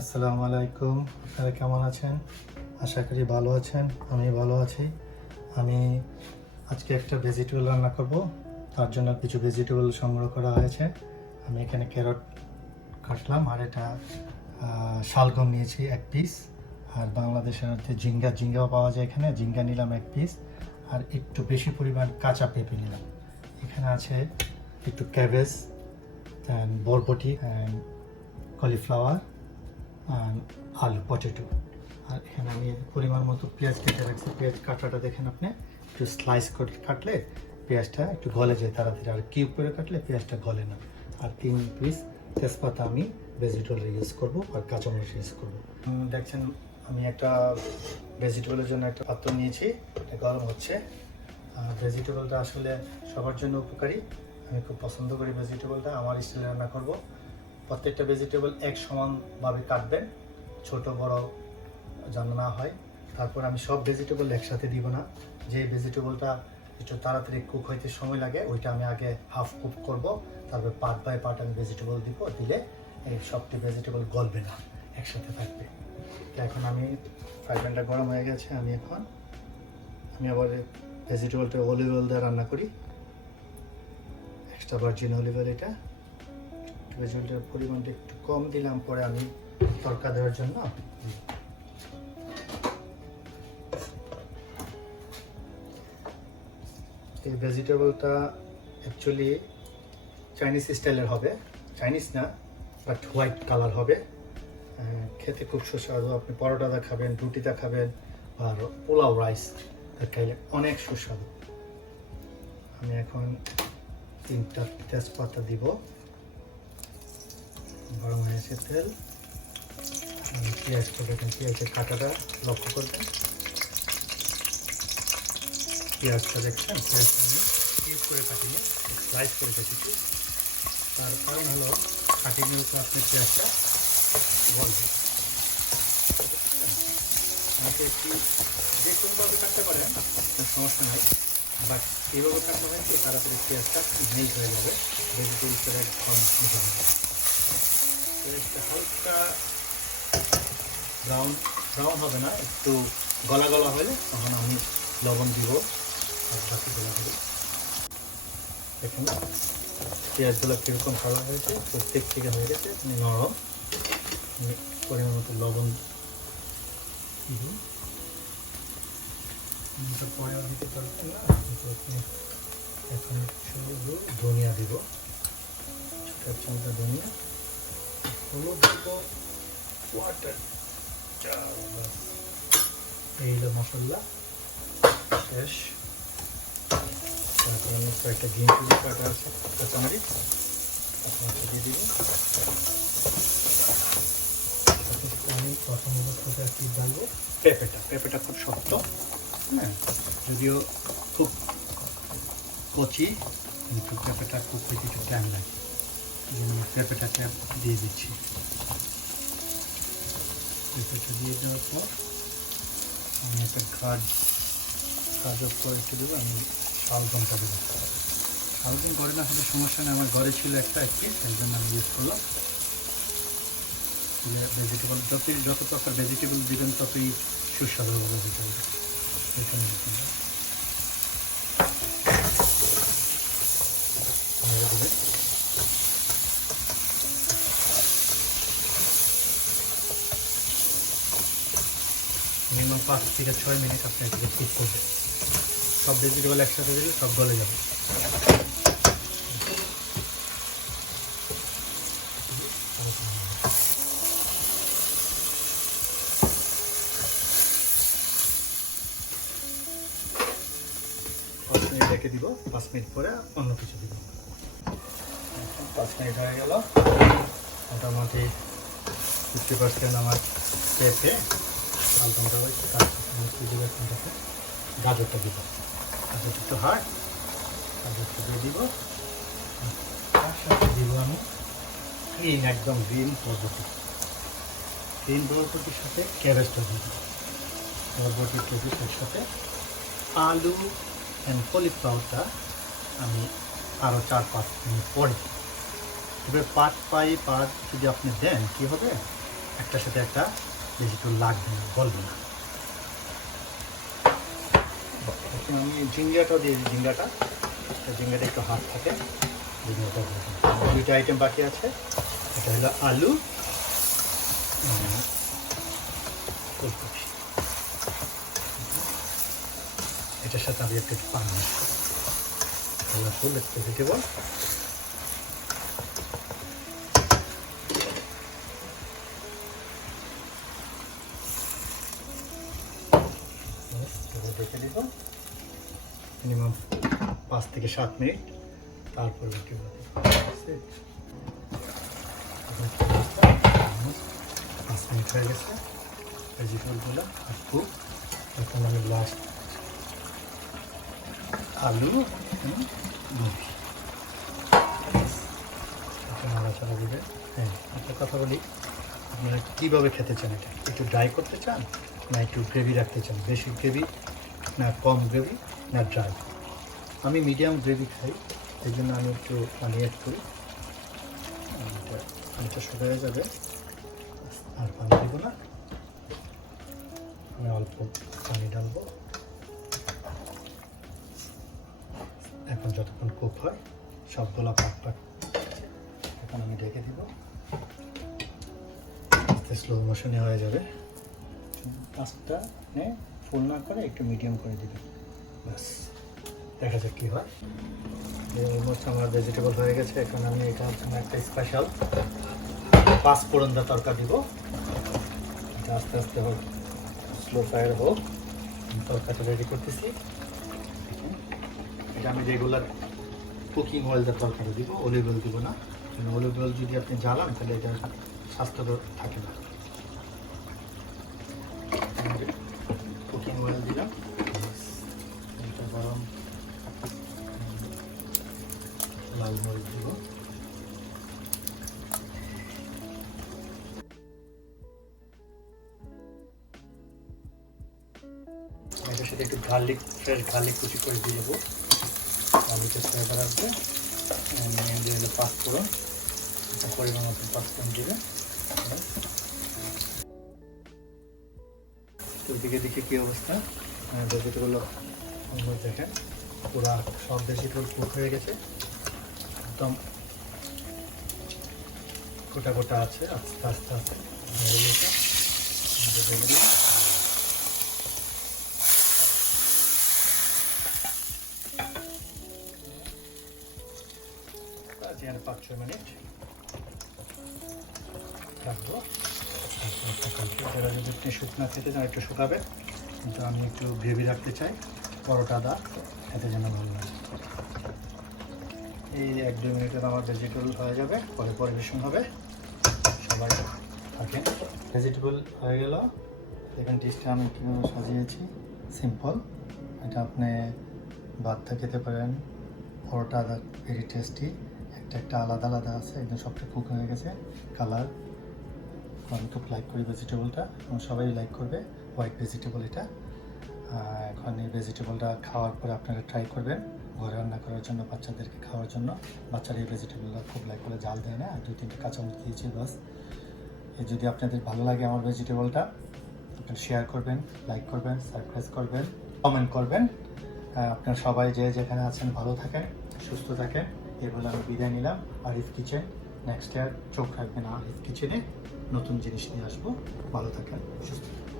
আসসালামু আলাইকুম, আপনারা কেমন আছেন? আশা করি ভালো আছেন। আমি ভালো আছি। আমি আজকে একটা ভেজিটেবল রান্না করব। তার জন্য কিছু ভেজিটেবল সংগ্রহ করা হয়েছে। আমি এখানে ক্যারট কাটলাম, আর এটা শালগম নিয়েছি 1 পিস। আর বাংলাদেশের মধ্যে ঝিঙ্গাও পাওয়া যায়, এখানে ঝিঙ্গা নিলাম 1 পিস। আর একটু বেশি পরিমাণ কাঁচা পেঁপে নিলাম। এখানে আছে একটু ক্যাবেজ, বরবটি, কলিফ্লাওয়ার, আর আলু, পটেটো। আর এখানে আমি পরিমাণ মতো পেঁয়াজ কেটে রাখছি। পেঁয়াজ কাটাটা দেখেন আপনি, একটু স্লাইস করে কাটলে পেঁয়াজটা একটু গলে যায় তাড়াতাড়ি, আর কিউব করে কাটলে পেঁয়াজটা গলে না। আর 3 পিস তেজপাতা আমি ভেজিটেবল ইউজ করব, আর কাঁচামরিচ ইউজ করব। দেখছেন আমি একটা ভেজিটেবলের জন্য একটা পাত্র নিয়েছি, এটা গরম হচ্ছে। ভেজিটেবলটা আসলে সবার জন্য উপকারী। আমি খুব পছন্দ করি ভেজিটেবলটা, আমার স্টাইলে রান্না করব। প্রত্যেকটা ভেজিটেবল এক সমানভাবে কাটবেন, ছোট বড় যেন না হয়। তারপর আমি সব ভেজিটেবল একসাথে দিব না। যে ভেজিটেবলটা একটু তাড়াতাড়ি কুক হইতে সময় লাগে ওইটা আমি আগে হাফ কুক করব, তারপর পার্ট বাই পার্ট আমি ভেজিটেবল দিব। দিলে এই সবটি ভেজিটেবল গলবে না, একসাথে থাকবে। এখন আমি ফ্রাই প্যানটা গরম হয়ে গেছে। আমি আবার ভেজিটেবলটা অলিভ অয়েল দিয়ে রান্না করি, এক্সট্রা ভার্জিন অলিভ অয়েল। এটা ভেজিটেবলের পরিমাণটা একটু কম দিলাম, পরে আমি তরকা দেওয়ার জন্য। এই ভেজিটেবলটা অ্যাকচুয়ালি চাইনিজ স্টাইলের হবে, চাইনিজ না বাট হোয়াইট কালার হবে। খেতে খুব সুস্বাদু। আপনি পরোটাটা খাবেন, রুটিটা খাবেন, আর পোলাও রাইস খাইলে অনেক সুস্বাদু। আমি এখন 3টা তেজপাতা দিব। গরম হয়েছে তেল। পেঁয়াজটা দেখেন, পেঁয়াজের কাঁটাটা লক্ষ্য করবেন। পেঁয়াজটা দেখছেন, পেঁয়াজটা আমি কিউব করে কাটিয়ে স্লাইস করে কেটেছি। তার কারণ হলো কাটিংয়ের উপর আপনি পেঁয়াজটা গলবে। আমাকে একটু যে কোনোভাবে কাটতে পারেন, সমস্যা নেই, বাট এইভাবে কাটতে হয় কি তাড়াতাড়ি পেঁয়াজটা মেল্ট হয়ে যাবে, ভেজিটেবলসের একদম মিশে যাবে। পেঁয়াজটা হালকা ব্রাউন হবে না, একটু গলা হলে তখন আমি লবণ দিব। বাকিগুলো দিব। দেখুন পেঁয়াজগুলো কীরকম কালার হয়েছে, প্রত্যেক থেকে হয়ে গেছে নরম। পরিমাণ মতো লবণ দিব। পরে দিতে পারবেন না, এখন শুধু ধনিয়া দিব, ছোটো এক চামচা ধনিয়া, হলুদ দিব, ওয়াটার, এই হলো মশলা শেষ। তারপর আমি কয়েকটা গ্রিন চিলি কাটা আছে, কাঁচামরিচ আপনাকে দিয়ে দিব। আমি প্রথমত কি জানবো, পেঁপেটা খুব শক্ত, হ্যাঁ, যদিও খুব কচি, কিন্তু পেঁপেটা খুব হইতে একটু টাইম লাগে। পেঁপেটাকে দিয়ে দিচ্ছি। পেঁপেটা দিয়ে দেওয়ার পর আমি একটা গাজর পরে একটু দেবো। আমি শালগমটা দেবো। শালগম ঘরে না হলে সমস্যা নেই, আমার ঘরে ছিল একটা পিস, সেই জন্য আমি ইউজ করলাম। ভেজিটেবল যত প্রকার ভেজিটেবল দিবেন ততই সুস্বাদু হবে ভেজিটেবল। এখানে মিনিমাম 5 থেকে 6 মিনিট আপনি এটাকে কুক করবেন। সব ভেজিটেবল একসাথে দিলে সব গলে যাবে। রেখে দিব, 5 মিনিট পরে অন্য কিছু দিব। 5 মিনিট হয়ে গেল, মোটামুটি 50% আমার পেঁপে শালগমটা হয়েছে। তারপরে গাজরটা দিব, গাজরটা একটু হার্ড, গাজরটা দিয়ে দিব। তার সাথে দিব আমি একদম গ্রিন বরবটির সাথে ক্যাবেজটা দিব। বরবটির টুপিটার সাথে আলু অ্যান্ড কলিফ্লাওয়ারটা আমি আরও 4-5 মিনিট পরে। এবার পার্ট বাই পার্ট যদি আপনি দেন কী হবে, একটার সাথে একটা ভেজিটেবল লাগবে না, বলবে না। এখন আমি ঝিঙ্গাটাও দিয়ে দিই। ঝিঙ্গাটা একটু হার্ড থাকে। ঝিঙ্গাটা দুইটা আইটেম বাকি আছে। এটা হলো আলু, ফুলকপি। এটার সাথে আমি একটু পানি মিশাবো। কালারফুল একটু ভেজিটেবল। দেখে দিব মিনিমাম 5 থেকে 7 মিনিট, তারপর কি বলবো 5 মিনিট হয়ে গেছে। ভেজিটেবলগুলো একটু এখন আমি লাস্ট আলু নাড়াচাড়া দিবে। হ্যাঁ, একটা কথা বলি, আপনারা কীভাবে খেতে চান? এটা একটু ড্রাই করতে চান না একটু গ্রেভি রাখতে চান? বেশি গ্রেভি না কম গ্রেভি না ড্রাই? আমি মিডিয়াম গ্রেভি খাই, এই জন্য আমি একটু পানি অ্যাড করি। পানিটা শুকিয়ে যাবে, আর পানি দেবো না, আমি অল্প পানি ঢালবো। এখন যতক্ষণ কুক হয় সবগুলো পাক এখন আমি ঢেকে দিব। আস্তে স্লো মোশনে হয়ে যাবে। পাঁচটা ফুল না করে একটু মিডিয়াম করে দিবে, ব্যাস। দেখা যাক কী হয়। অলমোস্ট আমার ভেজিটেবল হয়ে গেছে। এখন আমি এটার জন্য একটা স্পেশাল 5 ফোড়নটা তরকা দিব। এটা আস্তে আস্তে হোক, স্লো ফায়ার হোক। তরকাটা রেডি করতেছি। এটা আমি রেগুলার কুকিং অয়েলটা তরকারি দিব, অলিভ অয়েল দিব না। কারণ অলিভ অয়েল যদি আপনি জ্বালান তাহলে এটা স্বাস্থ্যকর থাকে না। কুকিং অয়েল দিলাম, এটা গরম। লাল মরিচ দিব, এটার সাথে একটু গার্লিক, ফ্রেশ গার্লিক কুচি করে দিয়ে দেবো। গার্লিকের ফ্লেভার আসবে। দিয়ে দেবো 5 ফোড়ন, পরিমাণ মতো 5 ফোড়ন দিবে। দিকে দিকে কী অবস্থা, ভেজিটেবল দেখেন পুরা সব ভেজিটেবল কুক হয়ে গেছে, একদম গোটা গোটা আছে। আস্তে আস্তে আস্তে হয়ে গেছে। আর 5-6 মিনিট রাখবো। যারা যদি আপনি শুকনো খেতে চান একটু শুকাবে, কিন্তু আমি একটু গ্রেভি রাখতে চাই। পরোটা দা খেতে যেন ভালো লাগে। এই 1-2 মিনিটের আমার ভেজিটেবল হয়ে যাবে, পরে পরিবেশন হবে। সবাই থাকেন। ভেজিটেবল হয়ে গেল। এখানে ডিশটা আমি কীভাবে সাজিয়েছি, সিম্পল। এটা আপনি ভাতটা খেতে পারেন, পরোটা দা ভেরি টেস্টি। একটা আলাদা আলাদা আছে, একদম সবটা কুক হয়ে গেছে। কালার আমি খুব লাইক করি ভেজিটেবলটা, এবং সবাই লাইক করবে। হোয়াইট ভেজিটেবল এটা। এখন এই ভেজিটেবলটা খাওয়ার পরে আপনারা ট্রাই করবেন ঘরে রান্না করার জন্য, বাচ্চাদেরকে খাওয়ার জন্য। বাচ্চারা এই ভেজিটেবলটা খুব লাইক করে, জাল দেয় না। আর 2-3টে কাঁচামরিচ দিয়েছি, বাস। এই যদি আপনাদের ভালো লাগে আমার ভেজিটেবলটা, আপনারা শেয়ার করবেন, লাইক করবেন, সাবস্ক্রাইব করবেন, কমেন্ট করবেন। আপনারা সবাই যে যেখানে আছেন ভালো থাকেন, সুস্থ থাকেন। এই বলে আমি বিদায় নিলাম। আরিফ কিচেন, নেক্সট ইয়ার চোখ রাখবেন আরিফ কিচেনে। নতুন জিনিস নিয়ে আসবো। ভালো থাকেন, সুস্থ থাকেন।